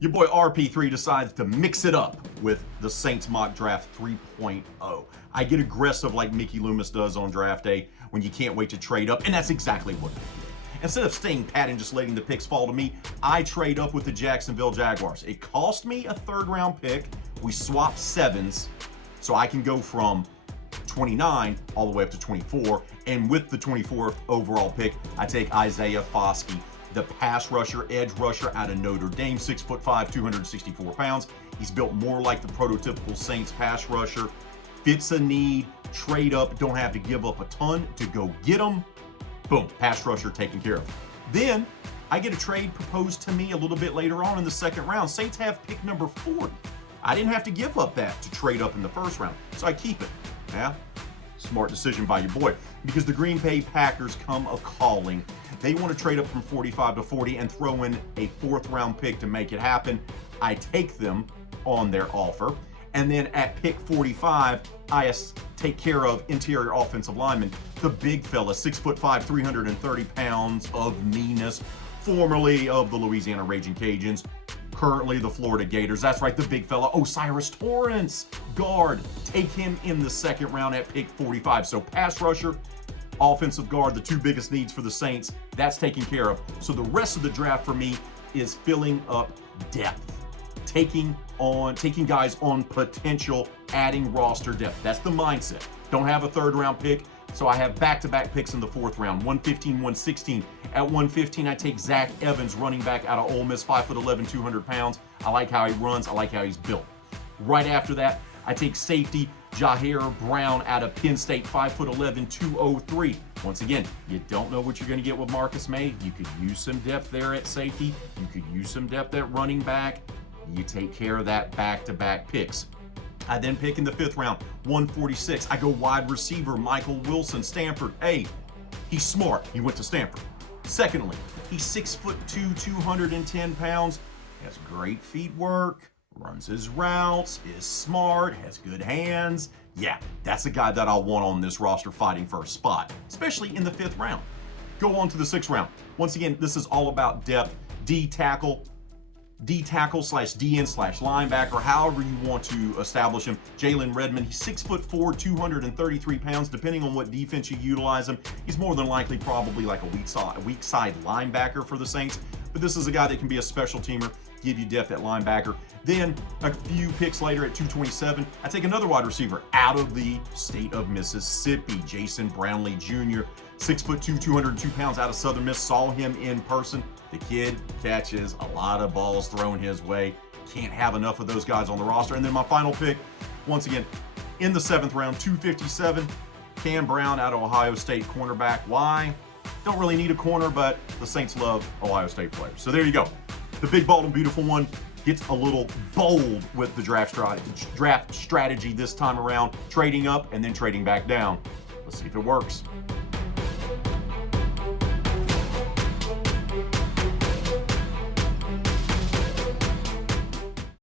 Your boy RP3 decides to mix it up with the Saints Mock Draft 3.0. I get aggressive like Mickey Loomis does on draft day when you can't wait to trade up, and that's exactly what I did. Instead of staying pat and just letting the picks fall to me, I trade up with the Jacksonville Jaguars. It cost me a third-round pick. We swapped sevens, so I can go from 29 all the way up to 24, and with the 24th overall pick, I take Isaiah Foskey, the pass rusher, edge rusher out of Notre Dame, 6'5", 264 pounds. He's built more like the prototypical Saints pass rusher, fits a need, trade up, don't have to give up a ton to go get him. Boom, pass rusher taken care of. Then I get a trade proposed to me a little bit later on in the second round. Saints have pick number 40. I didn't have to give up that to trade up in the first round, so I keep it. Yeah, smart decision by your boy, because the Green Bay Packers come a-calling. They want to trade up from 45 to 40 and throw in a fourth-round pick to make it happen. I take them on their offer. And then at pick 45, I take care of interior offensive lineman, the big fella, 6'5", 330 pounds of meanness, formerly of the Louisiana Raging Cajuns, currently the Florida Gators. That's right, the big fella, Osiris Torrance, guard. Take him in the second round at pick 45. So pass rusher, offensive guard, the two biggest needs for the Saints, that's taken care of. So the rest of the draft for me is filling up depth. Taking guys on potential, adding roster depth. That's the mindset. Don't have a third round pick, so I have back-to-back picks in the fourth round, 115, 116. At 115, I take Zach Evans, running back out of Ole Miss, 5'11", 200 pounds. I like how he runs. I like how he's built. Right after that, I take safety Jair Brown out of Penn State, 5'11", 203. Once again, you don't know what you're going to get with Marcus May. You could use some depth there at safety. You could use some depth at running back. You take care of that back-to-back picks. I then pick in the fifth round, 146. I go wide receiver, Michael Wilson, Stanford. Hey, he's smart. He went to Stanford. Secondly, he's 6'2", 210 pounds. Has great feet work, runs his routes, is smart, has good hands. Yeah, that's a guy that I want on this roster fighting for a spot, especially in the fifth round. Go on to the sixth round. Once again, this is all about depth. D tackle slash DN slash linebacker, however you want to establish him. Jalen Redmond, he's 6'4", 233 pounds. Depending on what defense you utilize him, he's more than likely probably like a weak side linebacker for the Saints. But this is a guy that can be a special teamer, give you depth at linebacker. Then a few picks later at 227, I take another wide receiver out of the state of Mississippi, Jason Brownlee Jr., 6'2", 202 pounds out of Southern Miss. Saw him in person. The kid catches a lot of balls thrown his way. Can't have enough of those guys on the roster. And then my final pick, once again, in the seventh round, 257, Cam Brown out of Ohio State, cornerback. Why? Don't really need a corner, but the Saints love Ohio State players. So there you go. The big, bald, and beautiful one gets a little bold with the draft strategy this time around, trading up and then trading back down. Let's see if it works.